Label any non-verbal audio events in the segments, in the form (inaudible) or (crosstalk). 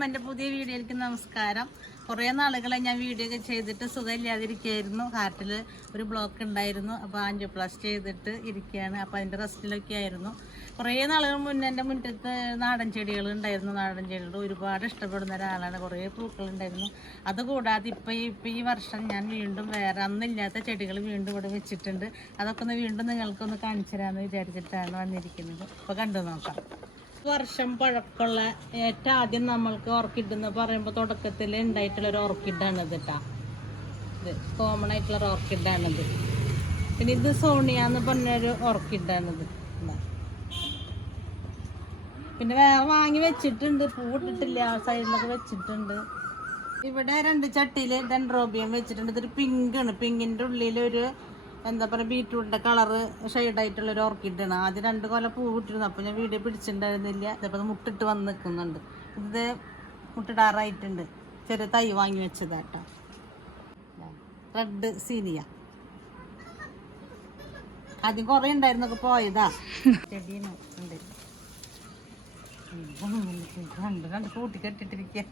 എല്ലാവർക്കും എന്റെ പുതിയ വീഡിയോയിലേക്ക് നമസ്കാരം. കുറേ നാളുകളെ ഞാൻ വീഡിയോ ഒക്കെ ചെയ്തിട്ട് സുഖമില്ലാതിരിക്കുകയായിരുന്നു. ഹാർട്ടിൽ ഒരു ബ്ലോക്ക് ഉണ്ടായിരുന്നു. അപ്പോൾ ആൻജിയോപ്ലാസ്റ്റ് ചെയ്തിട്ട് ഇരിക്കുകയാണ്. അപ്പോൾ അതിന്റെ റെസ്റ്റിലൊക്കെ ആയിരുന്നു. കുറേ നാളുകൾ മുന്നേ എന്റെ മുറ്റത്ത് നാടൻ ചെടികൾ ഉണ്ടായിരുന്നു. നാടൻ ചെടികൾ ഒരുപാട് ഇഷ്ടപ്പെടുന്ന ഒരാളാണ്. കുറേ പൂക്കളുണ്ടായിരുന്നു അതുകൂടാതെ ഇപ്പോൾ ഈ ഈ വർഷം ഞാൻ വീണ്ടും വേറെ അന്നില്ലാത്ത ചെടികൾ വീണ്ടും ഇവിടെ വെച്ചിട്ടുണ്ട്. അതൊക്കെ ഒന്ന് വീണ്ടും നിങ്ങൾക്കൊന്ന് കാണിച്ചു തരാമെന്ന് വിചാരിച്ചിട്ടാണ് വന്നിരിക്കുന്നത്. അപ്പോൾ കണ്ടു നോക്കാം. വർഷം പഴക്കമുള്ള ഏറ്റവും ആദ്യം നമ്മൾക്ക് ഓർക്കിഡ് എന്ന് പറയുമ്പോൾ തുടക്കത്തിൽ ഉണ്ടായിട്ടുള്ള ഒരു ഓർക്കിഡാണ് ഇത് കേട്ടോ ഇത് കോമൺ ആയിട്ടുള്ള ഒരു ഓർക്കിഡാണിത്. പിന്നെ ഇത് സോണിയ എന്ന് പറഞ്ഞൊരു ഓർക്കിഡാണിത്. പിന്നെ വേറെ വാങ്ങി വെച്ചിട്ടുണ്ട്. പൂവിട്ടിട്ടില്ല സൈഡിലൊക്കെ വെച്ചിട്ടുണ്ട്. ഇവിടെ രണ്ട് ചട്ടിയിൽ ഡെൻഡ്രോബിയം വെച്ചിട്ടുണ്ട്. ഇതൊരു പിങ്ക് ആണ് പിങ്കിന്റെ ഉള്ളിലൊരു എന്താ പറയുക ബീറ്റ്റൂട്ടിന്റെ കളറ് ഷെയ്ഡായിട്ടുള്ളൊരു ഓർക്കിഡാണ് ആദ്യം രണ്ട് കൊല പൂ വിട്ടിരുന്നു. അപ്പോൾ ഞാൻ വീഡിയോ പിടിച്ചിട്ടുണ്ടായിരുന്നില്ല. ഇതിപ്പോൾ മുട്ടിട്ട് വന്ന് നിൽക്കുന്നുണ്ട്. ഇത് മുട്ടിടാറായിട്ടുണ്ട്. ചെറിയ തൈ വാങ്ങി വെച്ചതാട്ടോ. റെഡ് സീനിയ ആദ്യം കുറേ ഉണ്ടായിരുന്നൊക്കെ പോയതാ. ചെടീന് ഉണ്ട്. രണ്ട് കൂട്ടി കെട്ടിട്ടിരിക്കുക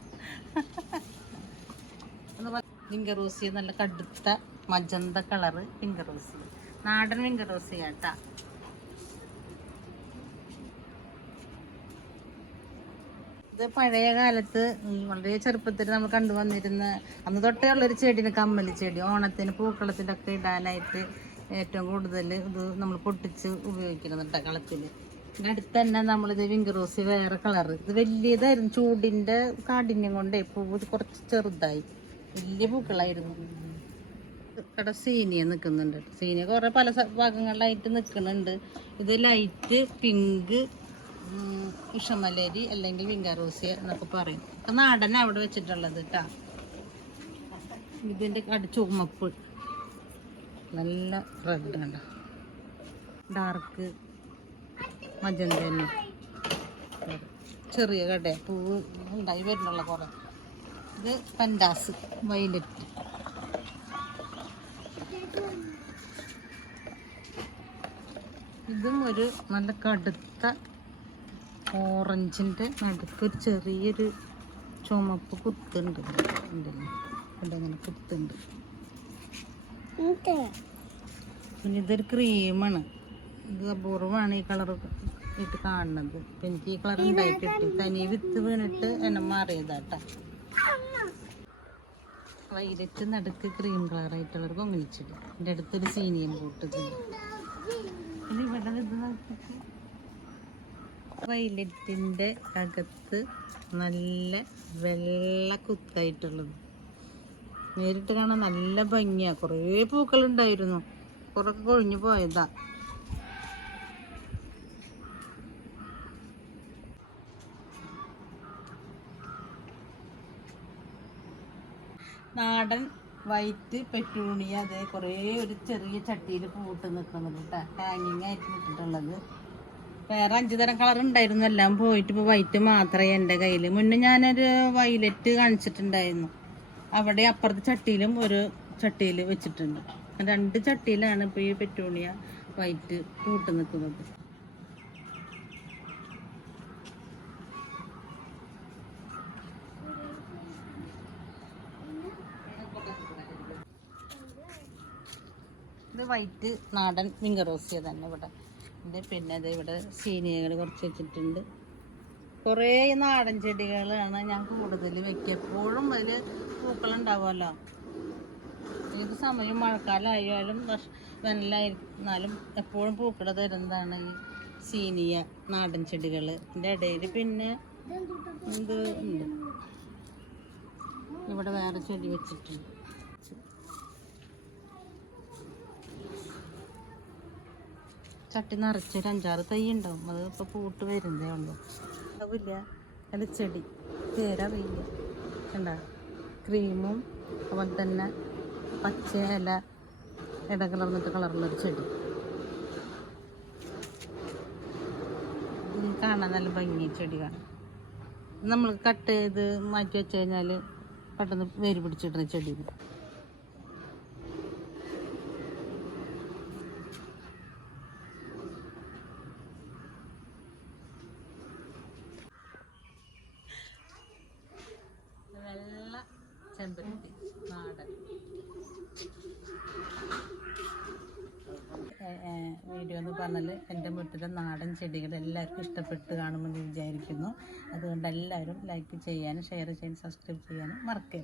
പിങ്ക് (laughs) റോസി നല്ല കടുത്ത മജന്ത കളറ് പിങ്ക് റോസ് നാടൻ പിങ്ക് റോസ് കേട്ടാ. ഇത് പഴയ കാലത്ത് വളരെ ചെറുപ്പത്തിൽ നമ്മൾ കണ്ടുവന്നിരുന്ന അന്ന് തൊട്ടേ ഉള്ളൊരു ചെടിന് കമ്മലി ചെടി. ഓണത്തിന് പൂക്കളത്തിന്റെ ഒക്കെ ഇടാനായിട്ട് ഏറ്റവും കൂടുതൽ ഇത് നമ്മൾ പൊട്ടിച്ച് ഉപയോഗിക്കുന്നുണ്ട് കളത്തിൽ. അടുത്ത് തന്നെ നമ്മളിത് വിങ്ക് റോസ് വേറെ കളറ് ഇത് വലിയതായിരുന്നു. ചൂടിന്റെ കാഠിന്യം കൊണ്ടേ പൂവ് കുറച്ച് ചെറുതായി. വലിയ പൂക്കളായിരുന്നു. ഇവിടെ സീനിയ നിൽക്കുന്നുണ്ട്. സീനിയ കുറേ പല ഭാഗങ്ങളിലായിട്ട് നിൽക്കുന്നുണ്ട്. ഇത് ലൈറ്റ് പിങ്ക് ഉഷമലേരി അല്ലെങ്കിൽ വിങ്കാറോസിയ എന്നൊക്കെ പറയും. ഇപ്പം നാടൻ അവിടെ വെച്ചിട്ടുള്ളത് കേട്ടാ ഇതിന്റെ കട ചുമപ്പ്. നല്ല റെഡ് കണ്ട. ഡാർക്ക് മജന്ത ചെറിയ കട പൂവ് ഉണ്ടായി വരുന്നുള്ള കുറേ. ഇത് പൻഡാസ് വൈലറ്റ്. ഇതും ഒരു നല്ല കടുത്ത ഓറഞ്ചിന്റെ നടുക്ക് ഒരു ചെറിയൊരു ചുമപ്പ് കുത്തുണ്ട്. ഉണ്ടല്ലോ? കുത്തുണ്ട്. പിന്നെ ഇതൊരു ക്രീമാണ്. ഇത് അപൂർവമാണ് ഈ കളർ ഇട്ട് കാണുന്നത്. എനിക്ക് ഈ കളർ ഉണ്ടായിട്ടിട്ട് തനി വിത്ത് വീണിട്ട് എന്നെ മാറിയതാട്ടാ. വൈലറ്റ് നടുക്ക് ക്രീം കളറായിട്ടുള്ളൊരു കൊങ്ങിച്ചെടി എന്റെ അടുത്തൊരു സീനിയം പൂട്ടതുണ്ട് പിന്നെ വൈലറ്റിന്റെ അകത്ത് നല്ല വെള്ള കുത്തായിട്ടുള്ളത്. നേരിട്ട് കാണാൻ നല്ല ഭംഗിയാ. കുറേ പൂക്കളുണ്ടായിരുന്നു. കുറേ കൊഴിഞ്ഞു പോയതാ. നാടൻ വൈറ്റ് പെറ്റൂണിയ അതെ കുറേ ഒരു ചെറിയ ചട്ടിയിൽ പൂട്ട് നിൽക്കുന്നുണ്ട് കേട്ടോ ഹാങ്ങിങ് ആയിട്ട് നിൽക്കിട്ടുള്ളത് വേറെ അഞ്ചു തരം കളർ ഉണ്ടായിരുന്നു. എല്ലാം പോയിട്ട് ഇപ്പോൾ വൈറ്റ് മാത്രമേ എന്റെ കയ്യിൽ. മുന്നേ ഞാനൊരു വൈലറ്റ് കാണിച്ചിട്ടുണ്ടായിരുന്നു. അവിടെ അപ്പുറത്തെ ചട്ടിയിലും ഒരു ചട്ടിയിൽ വെച്ചിട്ടുണ്ട്. രണ്ട് ചട്ടിയിലാണ് ഇപ്പോൾ ഈ പെറ്റൂണിയ വൈറ്റ് പൂട്ട് നിൽക്കുന്നത്. ഇത് വൈറ്റ് നാടൻ മിങ്കറോസിയ തന്നെ ഇവിടെ. ഇത് പിന്നെ ഇത് ഇവിടെ സീനിയകൾ കുറച്ച് വെച്ചിട്ടുണ്ട്. കുറേ നാടൻ ചെടികളാണ് ഞാൻ കൂടുതൽ വെക്കുക എപ്പോഴും അതിൽ പൂക്കളുണ്ടാവുമല്ലോ. ഏത് സമയം മഴക്കാലമായാലും വേനലായിരുന്നാലും എപ്പോഴും പൂക്കൾ തരുന്നതാണ് ഈ സീനിയ നാടൻ ചെടികൾ ഇതിന്റെ ഇടയിൽ പിന്നെ ഇത് ഉണ്ട്? ഇവിടെ വേറെ ചെടി വെച്ചിട്ടുണ്ട്. ചട്ടി നിറച്ചൊരു അഞ്ചാറ് തൈ ഉണ്ടാവും. അത് ഇപ്പോൾ പൂട്ട് വരുന്നേ ഉള്ളൂ. ഉണ്ടാവില്ല അത് ചെടി. പേരറിയില്ല കണ്ട? ക്രീമും അതുപോലെ തന്നെ പച്ച ഇല ഇട കളർന്നിട്ട് കളറുള്ളൊരു ചെടി. കാണാൻ നല്ല ഭംഗി ചെടി കാണാം നമ്മൾ കട്ട് ചെയ്ത് മാറ്റി വെച്ച് കഴിഞ്ഞാൽ പെട്ടെന്ന് വേര് പിടിച്ചിടുന്ന ചെടി ചെമ്പരത്തി നാടൻ. വീഡിയോ എന്ന് പറഞ്ഞാൽ എന്റെ വീട്ടിലെ നാടൻ ചെടികൾ എല്ലാവർക്കും ഇഷ്ടപ്പെട്ട് കാണുമെന്ന് വിചാരിക്കുന്നു. അതുകൊണ്ട് എല്ലാവരും ലൈക്ക് ചെയ്യാനും ഷെയർ ചെയ്യാനും സബ്സ്ക്രൈബ് ചെയ്യാനും മറക്കരുത്.